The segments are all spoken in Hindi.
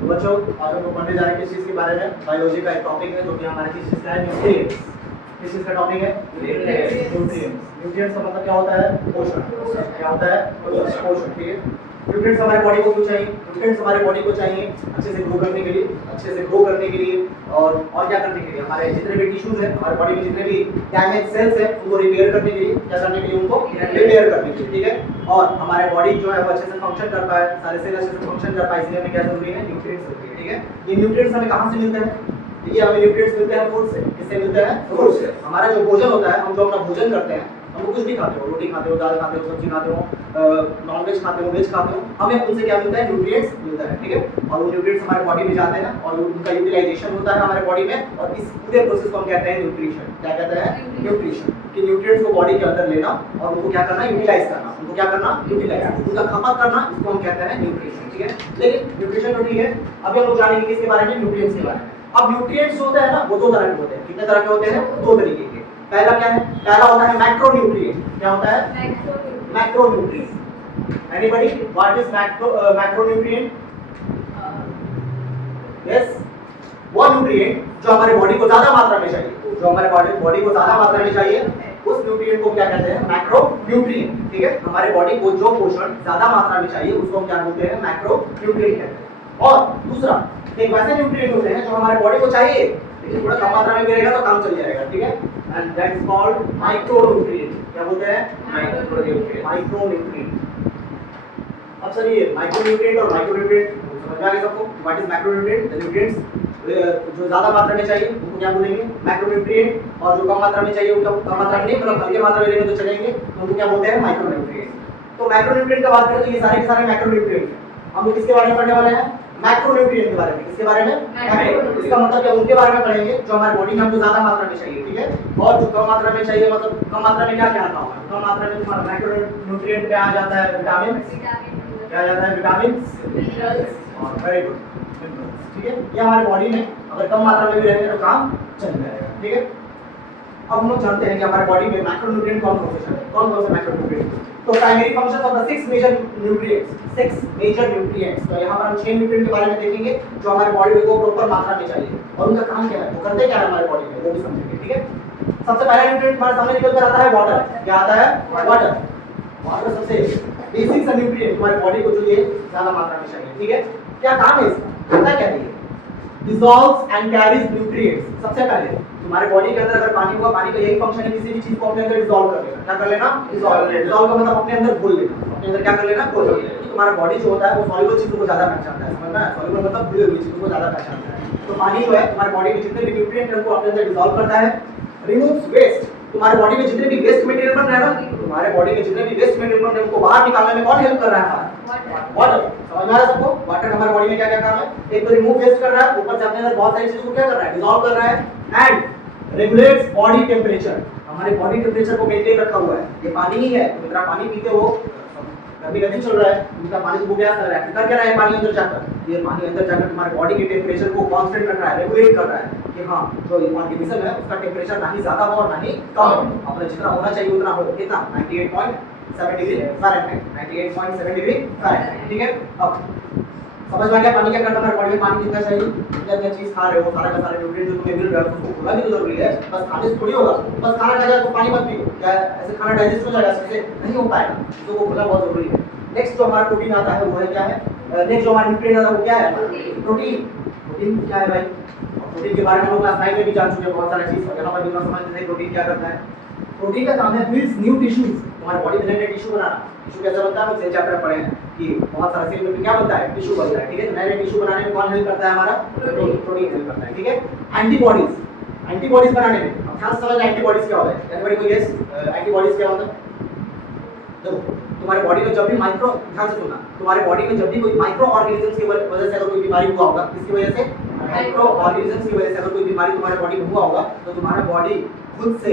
तो बच्चों आज हम लोग पढ़ने जा रहे हैं किस चीज़ के बारे में? बायोलॉजी का एक टॉपिक है जो कि हमारे किस चीज़ का है? न्यूट्रिएंट्स। किस चीज़ का टॉपिक है? न्यूट्रिएंट्स। न्यूट्रिएंट्स का मतलब क्या होता है? पोषण। क्या होता है? पोषण। ठीक है। न्यूट्रिएंट्स हमारे बॉडी को क्यों चाहिए? न्यूट्रिएंट्स हमारे बॉडी को चाहिए अच्छे से ग्रो करने के लिए, और क्या करने के लिए? हमारे जितने भी टिश्यूज हैं, हमारे बॉडी में जितने भी डैमेज सेल्स हैं, उनको रिपेयर करने के लिए, क्या करने के लिए? उनको रिपेयर करने के लिए। ठीक है। और हमारे बॉडी जो है वो अच्छे से फंक्शन कर पाए, सारे सेल अच्छे से फंक्शन कर पाए, इसलिए हमें क्या जरूरी है? न्यूट्रिएंट्स जरूरी है। ठीक है। ये न्यूट्रिएंट्स हमें कहाँ से मिलते हैं? ये हमें न्यूट्रिएंट्स मिलते हैं फूड से। किससे मिलते हैं? फूड से। हमारा जो भोजन होता है, हम जो अपना भोजन करते हैं, हम कुछ भी खाते हो, रोटी खाते हो, दाल खाते हो, सब्जी खाते हो, नॉन वेज खाते हो, वेज खाते हो, हमें उनसे क्या मिलता है? न्यूट्रिएंट्स मिलता है। ठीक है। और वो न्यूट्रिएंट्स हमारे बॉडी में जाते हैं और उनका यूटिलाइजेशन होता है हमारे बॉडी में, और इस पूरे प्रोसेस को हम कहते हैं न्यूट्रिशन। क्या कहते हैं? न्यूट्रिशन। कि न्यूट्रिएंट्स को बॉडी के अंदर लेना और उनको क्या करना? यूटिलाइज करना। उनको क्या करना? यूटिलाइज। उनका खपत करना, इसको हम कहते हैं न्यूट्रिशन। ठीक है। लेकिन न्यूट्रिशन तो ठीक है, अभी हम लोग जानेंगे किसके बारे में? न्यूट्रिएंट्स के बारे में। अब न्यूट्रिएंट्स होते हैं ना, वो दो तरह के होते हैं। कितने तरह के होते हैं? दो तरीके के। पहला क्या है? पहला होता है मैक्रोन्यूट्रिएंट। क्या होता है? Macronutrient. Anybody what is macronutrient? Yes, वो न्यूट्रिएंट जो हमारे बॉडी को ज्यादा मात्रा में चाहिए, जो हमारे बॉडी को ज्यादा मात्रा में चाहिए, उस न्यूट्रिएंट को क्या कहते हैं? मैक्रोन्यूट्रिएंट। ठीक है। हमारे बॉडी को जो पोषण ज्यादा मात्रा में चाहिए उसको हम क्या बोलते हैं? मैक्रोन्यूट्रिएंट कहते हैं। और दूसरा, एक वैसे न्यूट्रिएंट होते हैं जो हमारे बॉडी को चाहिए लेकिन थोड़ा कम मात्रा में मिलेगा तो काम चल जाएगा। ठीक है। And that is called micronutrient. क्या बोलते हैं? माइक्रोन्यूट्रिएंट। अब सर ये माइक्रोन्यूट्रिएंट और माइक्रोन्यूट्रिएंट समझ में आ गया सबको? What is macronutrient? The nutrients जो ज्यादा मात्रा में चाहिए उनको क्या बोलेंगे? मैक्रोन्यूट्रिएंट। और जो कम मात्रा में चाहिए उनको कम मात्रा में नहीं, मतलब हल्के मात्रा में लेंगे तो चलेंगे, तो उनको क्या बोलते हैं? माइक्रोन्यूट्रिएंट। तो मैक्रोन्यूट्रिएंट की बात करें तो ये सारे के सारे मैक्रोन्यूट्रिएंट हैं। हम लोग किसके बारे में पढ़ने वाले हैं? मैक्रोन्यूट्रिएंट के बारे में। किसके बारे में? मैक्रो। इसका मतलब क्या? उनके बारे में पढ़ेंगे जो हमारे बॉडी में हमको ज्यादा मात्रा में चाहिए। ठीक है। और जो कम मात्रा में चाहिए, मतलब कम मात्रा में क्या क्या आता होगा? कम मात्रा में तुम्हारा मैक्रोन्यूट्रिएंट में आ जाता है विटामिन, क्या आ जाता है? Vitamin, minerals. Very good, minerals. ठीक है। ये हमारे बॉडी में अगर कम मात्रा में भी रहेंगे तो काम चल जाएगा। ठीक है। अब हम लोग जानते हैं कि हमारे बॉडी में मैक्रोन्यूट्रिएंट कौन कौन से हैं? कौन कौन से मैक्रोन्यूट्रिएंट? तो primary function of the 6 major nutrients, 6 major nutrients. तो यहाँ पर हम 6 न्यूट्रिएंट के बारे में देखेंगे जो हमारे बॉडी को प्रॉपर मात्रा में चाहिए, और उनका काम क्या है, वो करते क्या है हमारे बॉडी में, वो भी समझेंगे। ठीक है। सबसे पहला न्यूट्रिएंट हमारे सामने निकल कर आता है वाटर। क्या आता है? वाटर। वाटर सबसे बेसिक सा न्यूट्रिएंट हमारे बॉडी को चाहिए, ज्यादा मात्रा में चाहिए। ठीक है। क्या काम है इसका? करता क्या है? dissolves and carries nutrients। सबसे पहले तुम्हारे बॉडी के अंदर अगर पानी होगा, पानी का यही फंक्शन है किसी भी चीज को अपने अंदर डिसॉल्व कर लेना। क्या कर लेना? डिसॉल्व का मतलब अपने अंदर घोल लेना। अपने अंदर क्या कर लेना? घोल लेना। तो तुम्हारा बॉडी जो होता है वो सॉल्युबल चीजों को ज्यादा पहचानता है। समझ में आया? सॉल्युबल मतलब घुली हुई चीजों को ज्यादा पहचानता है। तो पानी जो है तुम्हारे बॉडी में जितने भी न्यूट्रिएंट है उनको अपने अंदर डिसॉल्व करता है, रिमूव्स वेस्ट। तुम्हारे बॉडी में जितने भी वेस्ट मटेरियल बन रहे हैं ना, तुम्हारे बॉडी में जितने भी वेस्ट मटेरियल बन रहे हैं उनको बाहर निकालने में कौन हेल्प कर रहा है? वाटर। समझ में आ रहा है सबको? वाटर हमारे बॉडी में क्या क्या काम है? एक तो रिमूव वेस्ट कर रहा है, ऊपर से अपने अंदर बहुत सारी चीजों को क्या कर रहा है? डिसॉल्व कर रहा है। And regulates body temperature. हमारे बॉडी टेंपरेचर को मेंटेन रखा हुआ है। ये पानी ही है। तुम इतना पानी पीते हो, अभी नदी चल रहा है, तुमका पानी को क्या कर रहा है? कर क्या रहा है पानी अंदर जाकर? ये पानी अंदर जाकर तुम्हारे बॉडी के टेंपरेचर को कांस्टेंट रख रहा है, रेगुलेट कर रहा है कि हां जो ऑर्गेनिज्म है उसका टेंपरेचर ना ही ज्यादा हो और ना ही कम हो, अपना जितना होना चाहिए उतना हो। कितना? 98.7 डिग्री फ़ारेनहाइट। 98.7 degree Fahrenheit. ठीक है। अब समझ में आ गया पानी क्या करता है हमारे बॉडी में? पानी कितना चाहिए? जितना चीज खा रहे हो, सारा का सारा न्यूट्रिएंट जो तुम्हें मिल रहा है उसको खोना भी तो जरूरी है। बस खाने से थोड़ी होगा, बस खाना खा जाए तो पानी मत पियो, क्या ऐसे खाना डाइजेस्ट हो जाएगा? सबसे नहीं हो पाएगा, तो वो खोना बहुत जरूरी है। नेक्स्ट जो हमारा प्रोटीन आता है वो है क्या है? नेक्स्ट जो हमारा न्यूट्रिएंट आता है वो क्या है? प्रोटीन। प्रोटीन क्या है भाई? प्रोटीन के बारे में हम लोग क्लास 9 में भी जान चुके हैं बहुत सारा चीज, और यहाँ पर भी समझते हैं प्रोटीन क्या करता है। प्रोटीन का काम है बिल्ड्स न्यू टिश्यूज। तुम्हारे बॉडी में नए टिश्यू बनाना। टिश्यू कैसे बनता है? हम सेल चैप्टर पढ़े हैं कि बहुत सारा सेल में क्या बनता है? टिश्यू बनता है। ठीक है। नए टिश्यू बनाने में कौन हेल्प करता है? हमारा प्रोटीन हेल्प करता है। ठीक है। एंटीबॉडीज, एंटीबॉडीज बनाने में अब ध्यान से समझना एंटीबॉडीज क्या होता है। एनीबॉडी को गेस एंटीबॉडीज क्या होता है? देखो तुम्हारे बॉडी में जब भी माइक्रो, ध्यान से सुनना, तुम्हारे बॉडी में जब भी कोई माइक्रो ऑर्गेनिजम्स की वजह से अगर कोई बीमारी हुआ होगा, किसकी वजह से? माइक्रो ऑर्गेनिजम्स की वजह से अगर कोई बीमारी तुम्हारे बॉडी में हुआ होगा, तो तुम्हारा बॉडी खुद से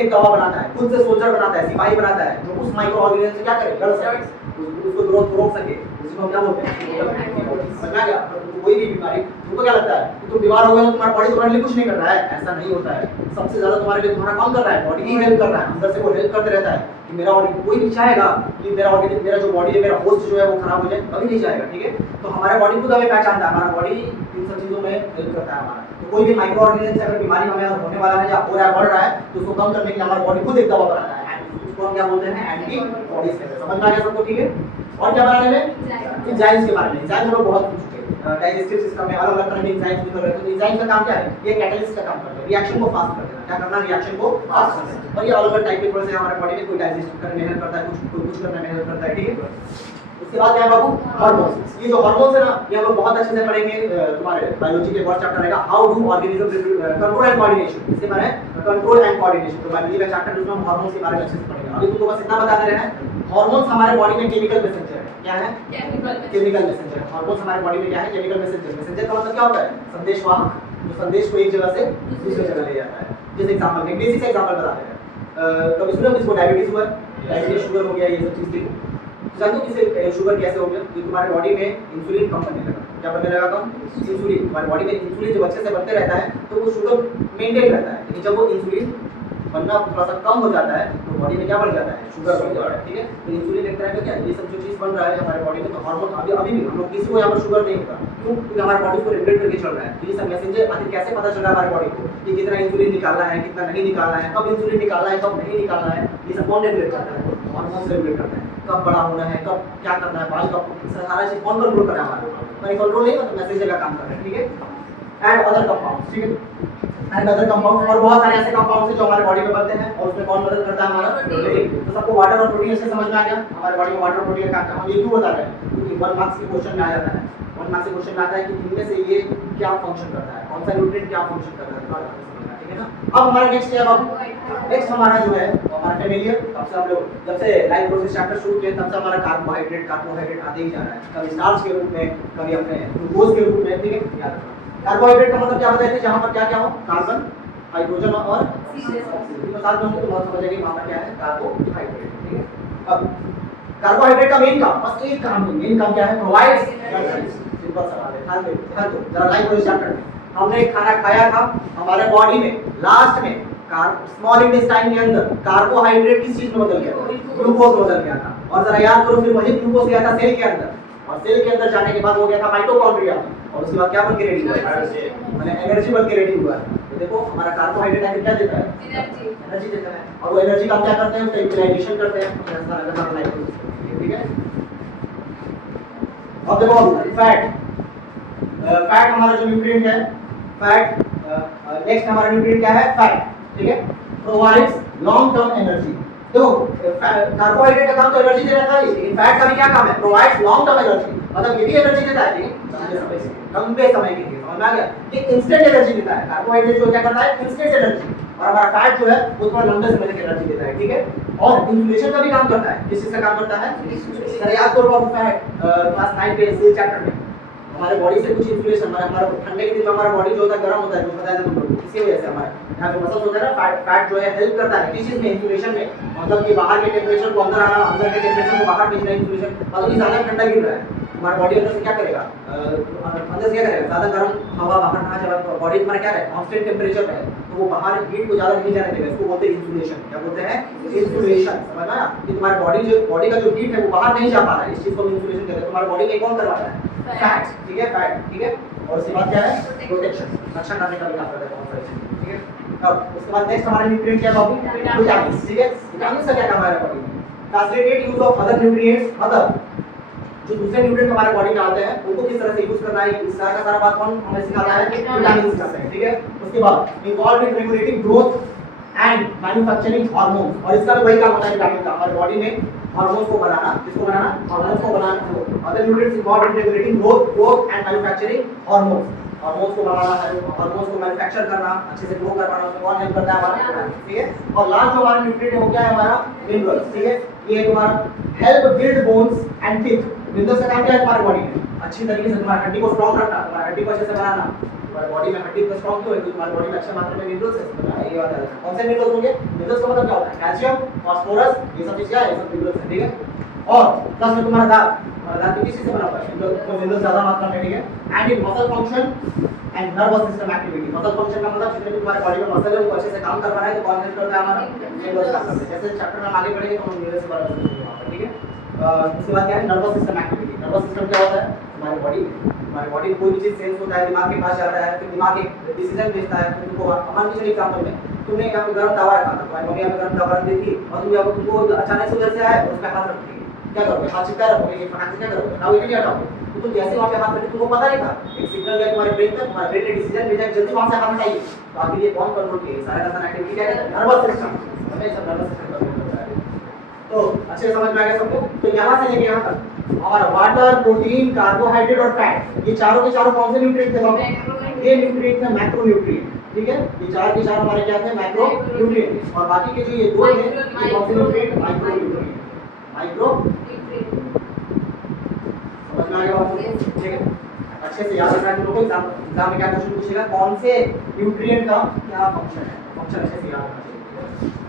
एक दवा बनाता है, खुद से सोल्जर बनाता है, सिपाही बनाता है, जो उस माइक्रो ऑर्गेनिज्म से क्या करे? लड़ सके। उसको ग्रोथ को रोक सके, उसी को हम क्या बोलते हैं, एंटीबॉडी। समझ आ गया? पर तुमको कोई भी बीमारी, तुमको क्या लगता है कि तुम बीमार हो गए हो तुम्हारा बॉडी तुम्हारे लिए कुछ नहीं कर रहा है? ऐसा नहीं होता है। सबसे ज्यादा तुम्हारे लिए तुम्हारा काम कर रहा है, बॉडी ही हेल्प कर रहा है, अंदर से वो हेल्प करते रहता है कि मेरा बॉडी, कोई भी चाहेगा कि मेरा जो बॉडी है, मेरा होस्ट जो है वो खराब हो जाए, कभी नहीं चाहेगा, ठीक है? तो हमारा बॉडी खुद हमें पहचानता है, हमारा बॉडी इन सब चीजों में हेल्प करता है हमारा। तो कोई भी माइक्रो ऑर्गेनिज्म से अगर बीमारी हमें होने वाला है या हो रहा है, बढ़ रहा है, तो उसको कम करने के लिए हमारा बॉडी खुद एक दवा बनाता है, उसको हम क्या बोलते हैं, एंटीबॉडीज कहते हैं। समझ में आ गया सबको? ठीक है। और क्या बनाने में, एंजाइम्स के बारे में। एंजाइम हम लोग बहुत कुछ डाइजेस्टिव सिस्टम में अलग अलग तरह के एंजाइम्स निकल रहे हैं। तो एंजाइम का काम क्या है? ये कैटलिस्ट का काम करते हैं, रिएक्शन को फास्ट कर देना। क्या करना? रिएक्शन को फास्ट कर देना। और ये अलग अलग टाइप के थोड़े से हमारे बॉडी में कोई डाइजेस्ट करने में हेल्प करता है, कुछ करने में हेल्प करता है, ठीक है। उसके बाद क्या है बाबू? हार्मोन्स। ये जो हार्मोन्स है ना, ये हम लोग बहुत अच्छे से पढ़ेंगे, तुम्हारे बायोलॉजी के फर्स्ट चैप्टर रहेगा, how do organism control and coordination. इसके बारे में कंट्रोल एंड कोऑर्डिनेशन, तो बायोलॉजी का चैप्टर जिसमें हम हार्मोन्स के बारे में अच्छे से पढ़ेंगे। अभी तुमको बस इतना बता दे रहे हैं, हार्मोन्स हमारे बॉडी में केमिकल मैसेंजर है। क्या है? Chemical messenger. हार्मोन्स हमारे बॉडी में क्या है? Chemical messenger. मैसेंजर का मतलब क्या होता है? संदेशवाहक, जो संदेश को एक जगह से दूसरी जगह ले जाता है। जैसे एग्जांपल में बेसिक एग्जांपल बता रहे हैं, कभी सुना किसको डायबिटीज हुआ? डायबिटीज, शुगर हो गया, ये सब चीज देखो। जानते हो किसे शुगर कैसे हो गया? कि तुम्हारे बॉडी में इंसुलिन कम बनने लगा। क्या बनने लगा कम? इंसुलिन। तुम्हारी बॉडी में इंसुलिन जब अच्छे से बनते रहता है तो वो शुगर मेंटेन रहता है, लेकिन जब वो इंसुलिन बनना थोड़ा सा कम हो जाता है तो बॉडी में क्या बढ़ जाता है? शुगर बढ़ जाता है, ठीक है। तो इंसुलिन एक तरह का क्या है, ये सब जो चीज बन रहा है हमारे बॉडी में, तो हार्मोन अभी भी हम लोग किसी को यहाँ पर शुगर नहीं होता। क्यों? क्योंकि हमारे बॉडी को रेगुलेट करके चल रहा है। तो ये सब मैसेंजर आखिर कैसे पता चल रहा है हमारे बॉडी को कि कितना इंसुलिन निकालना है, कितना नहीं निकालना है, कब इंसुलिन निकालना है, कब नहीं निकालना है, ये सब कौन रेगुलेट करता है? हार्मोन से रेगुलेट करता है। कब बड़ा होना है, कब क्या करना है, बाल कब, सारा चीज कौन कंट्रोल कर रहा है? हमारे कंट्रोल नहीं, मतलब मैसेंजर का काम कर रहा है, ठीक है। एंड अदर कंपाउंड्स, ठीक है। एंड अदर कंपाउंड्स, और बहुत सारे ऐसे कंपाउंड्स हैं जो हमारे बॉडी में बनते हैं, और उसमें कौन मदद करता है? हमारा प्रोटीन। तो सबको वाटर और प्रोटीन से समझ में आ गया हमारे बॉडी में वाटर और प्रोटीन का काम। हम ये क्यों बता रहे हैं? क्योंकि 1 मार्क्स के क्वेश्चन में आ जाता है, 1 मार्क्स के क्वेश्चन में आता है कि इनमें से ये क्या फंक्शन करता है, कौन सा न्यूट्रिएंट क्या फंक्शन करता है, ठीक है ना। अब हमारा नेक्स्ट क्या है बाबू? नेक्स्ट हमारा जो है वो हमारा फेमिलियर। तब से हम लोग जब से लाइफ प्रोसेस चैप्टर शुरू किए तब से हमारा कार्बोहाइड्रेट आते ही जा रहा है, कभी स्टार्च के रूप में, कभी अपने ग्लूकोज के रूप में, ठीक है। याद रखना कार्बोहाइड्रेट का मतलब क्या बताया थे? जहां पर क्या क्या हो? कार्बन, हाइड्रोजन और ऑक्सीजन, तो साथ में होंगे तो बहुत समझ जाएंगे वहां पर क्या है? कार्बोहाइड्रेट, ठीक है। अब कार्बोहाइड्रेट का मेन काम, बस एक काम है, मेन काम क्या है? Provides energy. सिंपल सवाल है, ध्यान दो जरा। लाइफ प्रोसेस चैप्टर में हमने खाना खाया था, हमारे बॉडी में लास्ट में स्मॉल इंटेस्टाइन के अंदर कार्बोहाइड्रेट किस चीज में बदल गया? ग्लूकोज बदल गया था। और जरा याद करो, फिर वही ग्लूकोज गया था सेल के अंदर, और सेल के अंदर जाने के बाद हो गया था माइटोकॉन्ड्रिया, और उसके बाद क्या बन के रेडी हुआ? माने एनर्जी बन के रेडी हुआ। तो देखो हमारा कार्बोहाइड्रेट आखिर क्या देता है? एनर्जी देता है। और वो एनर्जी का हम क्या करते हैं? उसका यूटिलाइजेशन करते हैं, ठीक है। अब देखो फैट, फैट हमारा जो न्यूट्रिएंट है, फैट, नेक्स्ट हमारा न्यूट्रिएंट क्या है? फैट, ठीक है। Provides long term energy. तो कार्बोहाइड्रेट का काम तो एनर्जी देना था, लेकिन फैट का भी क्या काम है? प्रोवाइड्स लॉन्ग टर्म एनर्जी, मतलब ये भी एनर्जी देता है, लंबे समय के लिए। समझ में आ गया? कि इंस्टेंट एनर्जी देता है। कार्बोहाइड्रेट जो क्या करता है? इंस्टेंट एनर्जी, और हमारा फैट जो है वो थोड़ा लंबे समय तक एनर्जी देता है, ठीक है। और इन्फ्लेशन का भी काम करता है। किस चीज का काम करता है? सर याद करो बाबू, फैट क्लास 9 के सेल चैप्टर में हमारे बॉडी से कुछ इन्फ्लेशन, हमारा ठंडे के दिन में हमारा बॉडी जो होता है गर्म होता है, जो बताया था तुम लोगों को, किसकी वजह से? हमारा यहाँ पे मसल्स होता है ना, फैट जो है हेल्प करता है किस चीज में? इन्फ्लेशन में, मतलब कि बाहर के टेंपरेचर को अंदर आना, अंदर के टेंपरेचर को बाहर भेजना। इन्फ्लेशन मतलब कि ज्यादा ठंडा गिर रहा है, हमारा बॉडी अंदर से क्या करेगा? अंदर से क्या करेगा? ज्यादा गर्म हवा बाहर ना जाए, बॉडी हमारा क्या है? कांस्टेंट टेंपरेचर पे है, तो वो बाहर हीट को ज्यादा नहीं जाने देगा। इसको बोलते हैं इन्सुलेशन। क्या बोलते हैं? इन्सुलेशन। समझ आया? कि तुम्हारी बॉडी का जो हीट है वो बाहर नहीं जा पा रहा है, इस चीज को इन्सुलेशन कहते हैं। तुम्हारी बॉडी में कौन करवा रहा है? फैट, ठीक है। फैट, ठीक है। और उसके बाद क्या है? प्रोटेक्शन, रक्षा करने का भी काम करता है, बहुत सारी चीजें, ठीक है। अब उसके बाद नेक्स्ट हमारा न्यूट्रिएंट क्या है बाबू? विटामिन, ठीक है। विटामिन का क्या काम है हमारे बॉडी में? Facilitate use of other nutrients, other जो दूसरे न्यूट्रिएंट हमारे बॉडी में आते हैं उनको किस तरह से यूज करना है, इस सारा का सारा बात कौन हमें सिखाता है? विटामिन सिखाते हैं, ठीक है। उसके बाद involve in regulating growth and manufacturing hormones, और इसका भी वही काम होता है विटामिन का, हमारे बॉडी में हार्मोन्स को बनाना। किसको बनाना? हार्मोन्स को बनाना। Other nutrients involve in regulating growth and manufacturing hormones, hormones को बनाना है, हार्मोन्स को मैन्युफैक्चर करना, अच्छे से ग्रो कर पाना, उसमें कौन हेल्प करता है? हमारा, ठीक है। और लास्ट जो हमारा न्यूट्रिएंट है वो क्या है? हमारा मिनरल्स, ठीक है। ये तुम्हारा help build bones and teeth. Minerals का काम क्या है हमारी बॉडी में? अच्छी तरीके से तुम्हारी हड्डी को स्ट्रांग रखना, तुम्हारी हड्डी को अच्छे से बनाना। तुम्हारी बॉडी में हड्डी को स्ट्रांग क्यों है? क्योंकि तुम्हारी बॉडी में अच्छे मात्रा में मिनरल्स है। ये बात है। कौन से मिनरल्स होंगे? मिनरल्स का मतलब क्या होता है? कैल्शियम, फास्फोरस, ये सब चीज क्या है? ये सब मिनरल्स है, ठीक है। और प्लस में तुम्हारा दांत किस चीज से बना हुआ है, तो मिनरल ज्यादा मात्रा में, ठीक है। And in muscle function and nervous system activity, muscle function का मतलब जितने भी तुम्हारे बॉडी में मसल है वो अच्छे से काम कर रहा है, तो कौन हेल्प करता है हमारा नर्वस सिस्टम। जैसे चैप्टर में हम आगे बढ़ेंगे तो हम न्यूरल से बात करेंगे वहां पर, ठीक है। उसके बाद क्या है, nervous system activity. Nervous system क्या होता है, हमारी बॉडी में कोई भी चीज सेंस होता है, दिमाग के पास जाता है, फिर दिमाग एक डिसीजन भेजता है तुमको। मान लीजिए एग्जांपल में तुमने यहाँ पे गर्म तवा रखा था, तुम्हारी मम्मी यहाँ पे गर्म तवा रख दी थी और तुम यहाँ पे तुमको अचानक से उधर से आया और उस पे हाथ रख दिए, क्या करोगे, हाथ चिपका रखोगे, ये फटाक से क्या करोगे, नाउ इट हटाओगे। तो तुम जैसे वहाँ पे हाथ रखे तुमको पता नहीं था, एक सिग्नल गया तुम्हारे ब्रेन तक, तुम्हारे ब्रेन ने डिसीजन भेजा कि जल्दी वहाँ से हाथ हटाइए। तो आखिर ये कौन कंट्रोल किए, सारा का सारा एक्टिविटी क्या है, नर्वस सिस्टम, हमें सब नर्वस सिस्टम कंट्रोल करता है। तो अच्छे से समझ में आ गया सबको। तो यहाँ से लेके यहाँ तक हमारा वाटर, प्रोटीन, कार्बोहाइड्रेट और फैट, ये चारों के चारों कौन से न्यूट्रिएंट थे, ये न्यूट्रिएंट है मैक्रो न्यूट्रिएंट, ठीक है। ये चार के चार हमारे क्या थे, मैक्रो न्यूट्रिएंट। और बाकी के जो ये दो हैं ये कौन से न्यूट्रिएंट, माइक्रो न्यूट्रिएंट, माइक्रो। समझ में आ गया आपको, ठीक है। अच्छे से याद रखना है तुम लोगों को, एग्जाम में क्या क्वेश्चन पूछेगा, कौन से न्यूट्रिएंट का क्या फंक्शन है, फंक्शन अच्छे से याद रखना चाहिए।